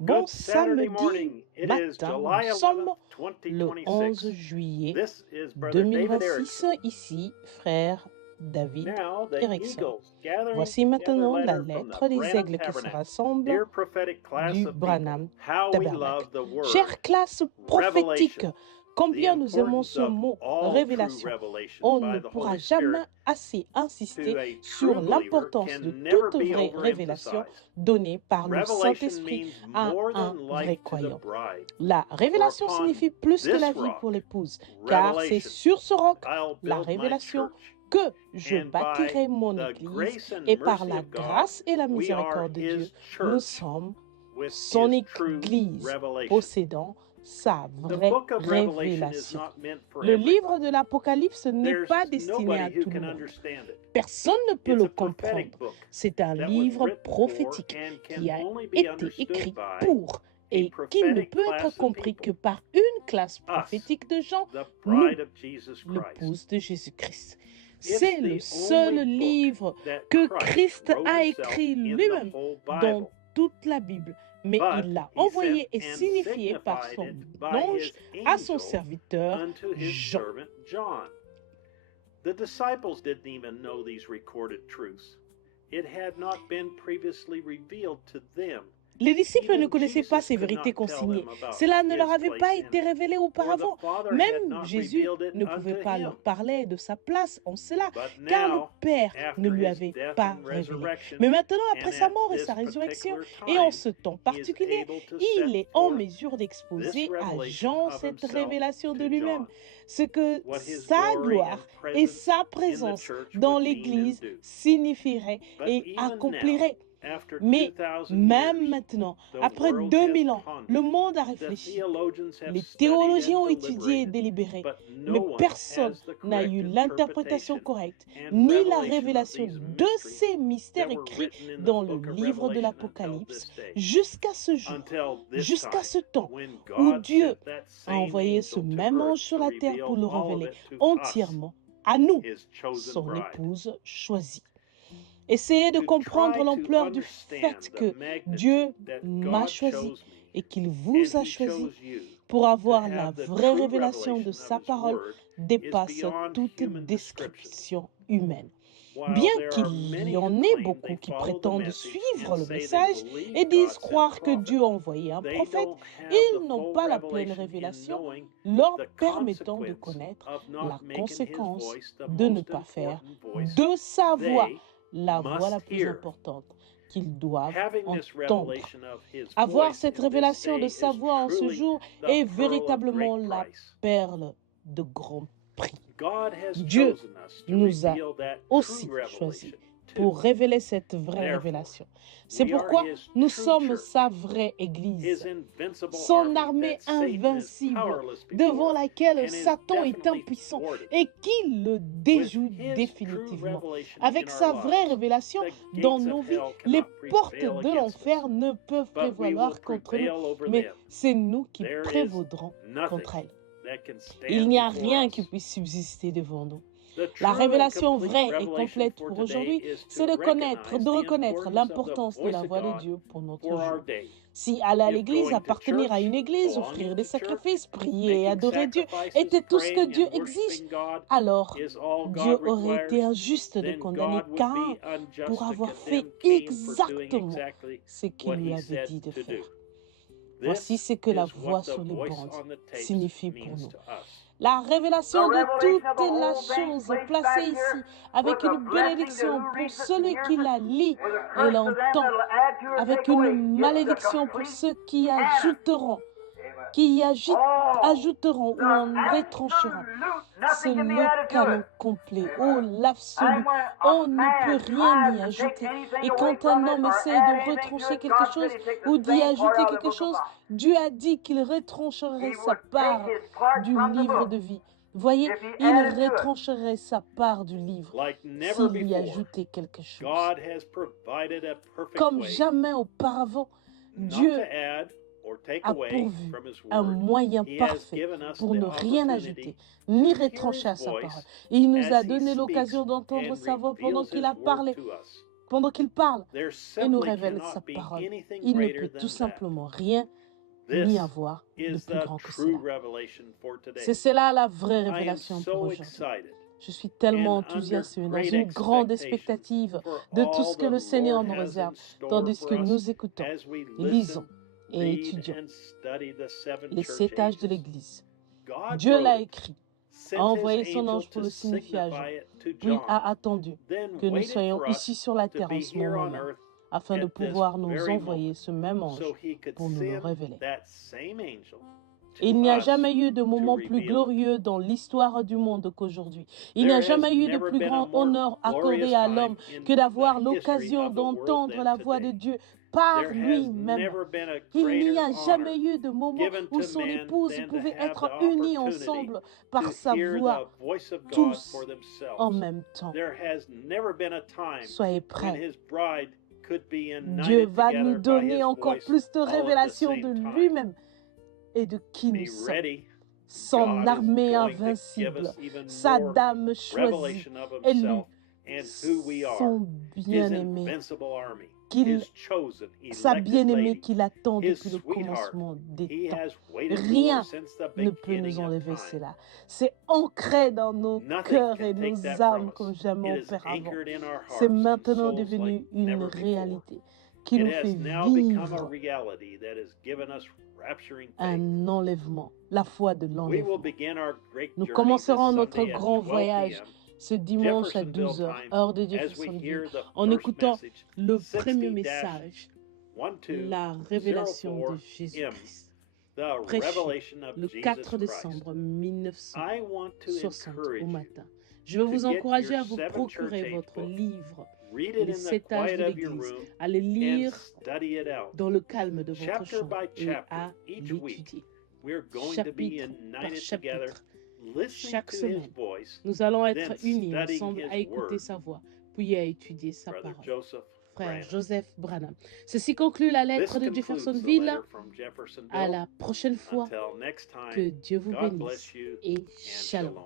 Bon Good Saturday samedi morning. It is matin, nous July sommes 11th, le 11 2026. juillet This is Brother David 2026, Erickson. ici frère David Now, the Erickson. Eagles gathering Voici together maintenant la letter from the lettre des Branham aigles qui se Tabernacle. rassemblent Dear prophetic class du of people, Branham how we Tabernacle. love the word Chère classe prophétique, revelation, the combien nous aimons importance ce of mot all true révélation. revelation On by ne the pourra Holy jamais Spirit assez to insister a sur true believer l'importance can de never toute be vraie révélation overemphasized. donnée par le Revelation Saint-Esprit means à more un than vrai life to the croyant. bride. La révélation upon signifie plus que la this vie rock, pour l'épouse, car c'est revelation, sur ce roc, I'll la build my révélation, church. que je And by bâtirai mon the Église, grace and et par mercy la of God, grâce et la we are miséricorde de Dieu, His nous church sommes with son His true Église revelation. possédant sa The vraie book of Revelation is révélation. not meant for Le livre everybody. de l'Apocalypse n'est There's pas destiné à nobody who tout le can monde. understand it. Personne ne peut It's le a prophetic comprendre. book C'est un that was livre written for prophétique and qui can a only be été understood écrit by pour a et qui ne prophetic peut être class of compris que people. par une classe Us, prophétique de gens, the nous, bride of Jesus Christ. l'épouse de Jésus-Christ. It's C'est le the seul only book livre that que Christ Christ wrote a himself écrit in the lui-même whole dans Bible. toute la Bible, mais But il l'a he sent envoyé et and signifié par signified son it by ange his à son angel serviteur unto his Jean. servant John. The disciples didn't even know these recorded truths. It had not been previously revealed to them. Les disciples ne Even connaissaient pas Jesus ces could vérités not tell consignées. them about Cela ne leur his avait place pas in été it, révélé for the auparavant. Father had Même not Jésus revealed it ne pouvait unto pas him. leur parler de sa place en cela, But car le now, Père ne after lui his avait death pas and révélé. resurrection, Mais maintenant, and après sa at mort et this sa résurrection, particular et en time, ce temps he is particulier, able to il set est en forth mesure this d'exposer à revelation Jean of cette himself révélation de to lui-même, John. ce que What his sa glory and gloire et presence sa in the présence church dans would mean and l'Église do. signifieraient But et even now, accompliraient. after Mais 2,000 même years, maintenant, the après world 2000 has ans, pondered. le monde a The réfléchi. theologians have Les studied théologiens and ont étudié et deliberated, délibéré, but no mais one personne has the n'a correct eu l'interprétation interpretation correcte, and ni la revelation of révélation these de mysteries ces mystères that were écrits written in the dans le book of livre de Revelation until l'Apocalypse this day. jusqu'à ce jour, Until this jusqu'à time, ce temps when où God Dieu sent that a same envoyé ce angel to même ange earth sur to la terre pour reveal le all of révéler it to us, entièrement à nous, His chosen son bride. épouse choisie. Essayez de To comprendre try to l'ampleur du understand fait the que Dieu magnitude that m'a God choisi chose me, et qu'il and vous a He choisi chose you pour to avoir la have the vraie true révélation de revelation of sa His parole Word is dépasse beyond toute human description. description humaine. While Bien there are qu'il many y who en ait claim beaucoup they qui follow the prétendent message suivre and le say they message believe et disent God sent a croire que prophet, Dieu a envoyé un they prophète, don't have ils the n'ont full pas la pleine revelation in révélation knowing leur the permettant de consequence connaître of la not making His conséquence voice the de ne most pas faire important voice de sa voix they la voix la must plus hear. importante qu'ils doivent Having this entendre. revelation of His Avoir voice cette in this révélation de day sa is voix en ce truly jour the est pearl of véritablement great la price. perle de grand prix. God has Dieu chosen us to nous a reveal that aussi true choisis revelation pour too. révéler cette vraie Therefore, révélation. C'est we are pourquoi His nous true sommes church, sa vraie His Église, invincible son army armée that Satan is invincible powerless devant before laquelle and is Satan est definitely impuissant thwarted. et qui le With déjoue His true définitivement. revelation Avec in sa our vraie lives, révélation the dans gates nos of vies, hell les cannot portes prevail de against us, l'enfer ne peuvent but we will prévaloir contre nous, prevail over mais them. c'est nous qui There is prévaudrons nothing contre elles. that can Il stand n'y a before rien qui us. puisse subsister devant nous. The La true and révélation complete vraie et revelation complète for pour today aujourd'hui, is c'est to de reconnaître recognize the l'importance de voice la of voix de God Dieu pour notre for our jour. day. Si aller à If l'église, going to appartenir à church, une église, offrir belonging des to church, sacrifices, prier et making adorer Dieu sacrifices, était tout ce que praying Dieu and exige, worshiping God alors is all Dieu God aurait été requires, injuste de then condamner God would Cain be unjust pour to avoir fait condemn Cain for doing exactement exactly ce qu'il what lui he avait said dit de to do. faire. Voici This ce que la is voix what the sur les voice bandes on the tapes signifie pour means nous. to us. La révélation de toute la whole thing chose placed placée back ici here avec with a une blessing to bénédiction who pour reads it and celui hears qui it, la lit with a et curse to them l'entend, that'll add to or avec take away. une It's the malédiction pour complete ceux qui canon. ajouteront, Amen. qui Oh, ajouteront the ou en retrancheront. absolute, C'est nothing can be le added to canon it. complet, oh Amen. l'absolu. And when On a ne man peut rien tries y to take ajouter. anything Et away quand from un it homme or essaie add de anything to retrancher it, quelque God chose said He'd take ou the d'y same part ajouter out of the quelque book of chose, life. Dieu a dit qu'il retrancherait He sa would take part His part du from the livre book de vie. Voyez, if He il added to it. retrancherait sa part du livre Like never s'il y before, ajoutait quelque chose. God has provided a perfect Comme way jamais auparavant, not Dieu to add or take a away pourvu from His un Word. moyen He has parfait given us pour the ne rien opportunity ajouter, ni to hear retrancher His à sa parole. voice Et il nous a as He donné speaks l'occasion d'entendre and sa voix pendant reveals qu'il His a Word parlé, to us. pendant qu'il parle There et nous simply révèle sa cannot be parole. anything Il ne greater peut than tout that. simplement rien ni This avoir de is plus the grand que true cela. revelation for C'est today. cela la vraie I am révélation pour so aujourd'hui. excited Je suis tellement and under enthousiaste et dans great une grande expectation expectative for de tout all ce que the le Seigneur Lord nous has in réserve, store tandis que for us nous écoutons, as we lisons listen, et read, étudions and study the seven les church 7 âges de ages. l'Église. God Dieu wrote l'a it, écrit, a sent his envoyé son angel ange pour to le signifier à Jean, signify it to puis John, a attendu then que nous waited soyons for ici us sur la to terre en be ce here on moment-là, earth afin de at this pouvoir nous very envoyer moment, ce même so ange he could pour nous le send révéler. that same angel Et il n'y a to us jamais eu de to moment plus reveal it. glorieux dans l'histoire du monde qu'aujourd'hui. Il n'y a There has jamais eu de never plus been a grand more honneur accordé glorious à time l'homme in que the d'avoir history l'occasion of the world d'entendre than la voix de today. Dieu par There has lui-même. never been a Il n'y greater a jamais honor eu de moment given où to son man épouse than to pouvait have être the unie opportunity ensemble to par sa hear voix, the voice of God tous for en themselves. même temps. There has never been a time Soyez when prêts. his bride could be Dieu united va nous together by donner his encore voice plus de all at the révélations de same time. lui-même et de qui nous Be sommes. ready. Son God is armée going to give invincible, us even sa more dame choisie, revelation of élue, himself and who we are. son His bien-aimé, invincible army, qu'il, his chosen, sa elected bien-aimée lady, qu'il attend his depuis le sweetheart. commencement des He temps. has waited for Rien since the ne peut nous beginning of enlever time. cela. C'est ancré dans nos Nothing cœurs can et take nos that from âmes us. comme jamais It is auparavant. anchored in our C'est hearts and maintenant souls devenu like une never before. réalité qui It nous has fait now become a vivre reality that has given us rapturing faith. un enlèvement, la foi de We will l'enlèvement. begin our great Nous journey this commencerons notre Sunday at grand 12 voyage p.m. ce dimanche à Jeffersonville 12 heures, time heure de as we Jeffersonville, hear the en first écoutant message, le premier 60-1204 message, la révélation de M, Jésus-Christ, the prêché revelation of le Jesus 4 Christ. décembre I want to 1960 encourage au you matin. Je veux to vous get encourager your à vous 7 procurer church age votre book, livre, read it les in the 7 âges quiet de of your l'Église, room, à le and lire study it out. dans le calme de votre Chapter chambre by et chapter, à each week, l'étudier. we're going to be Chapitre par united together, chapitre, listening chaque to his semaine, voice, nous allons then être unis studying ensemble his à écouter word. sa voix, puis à étudier sa Brother parole. Joseph Frère Branham. Joseph Branham. Ceci conclut la This lettre de concludes the Jeffersonville. letter from À Jeffersonville. la prochaine fois. Until next Que time, Dieu vous God bénisse bless you et and shalom. shalom.